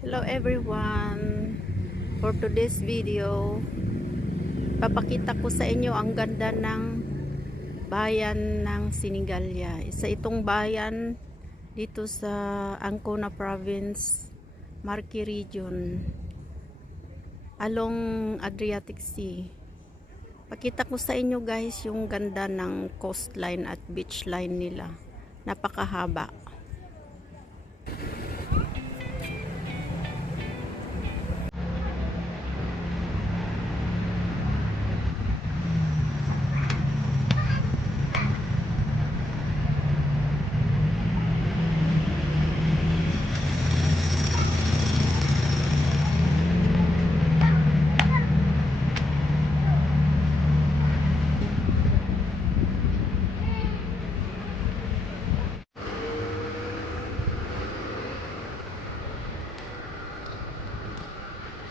Hello everyone, for today's video papakita ko sa inyo ang ganda ng bayan ng Sinigalya. Isa itong bayan dito sa Ancona Province, Marque Region, along Adriatic Sea. Pakita ko sa inyo guys yung ganda ng coastline at beach line nila, napakahaba.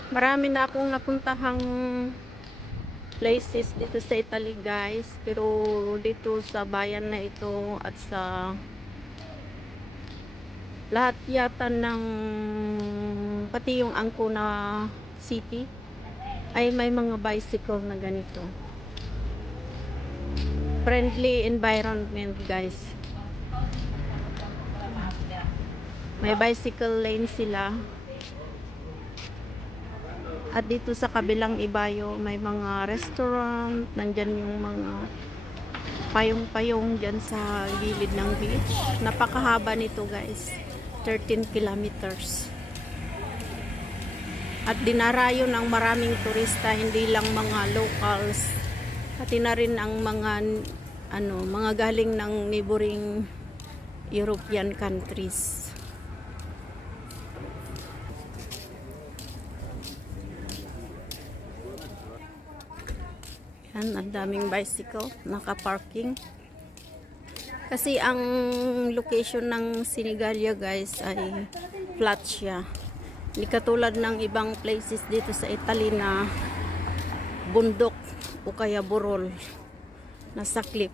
Marami na akong napuntahang places dito sa Italy guys, pero dito sa bayan na ito at sa lahat yata ng pati yung Ancona City ay may mga bicycle na ganito. Friendly environment guys. May bicycle lane sila. At dito sa kabilang ibayo may mga restaurant, nandyan yung mga payong-payong dyan sa gilid ng beach. Napakahaba nito guys, 13 kilometers. At dinarayo ng maraming turista, hindi lang mga locals, pati na rin ang mga galing ng neighboring European countries. Yan, ang daming bicycle naka-parking. Kasi ang location ng Sinigalya guys ay flat siya. Hindi katulad ng ibang places dito sa Italy na bundok o kaya burol na saklip.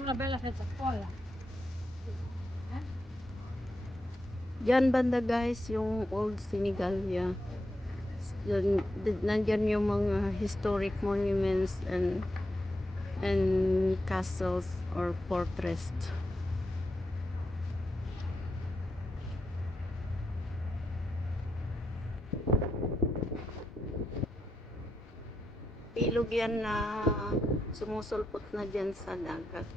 Una bella fetta scuola. Diyan banda guys yung old Sinigalya. Nandyan yung mga historic monuments and castles or fortress. Ilog yan na sumusulpot na dyan sa dagat.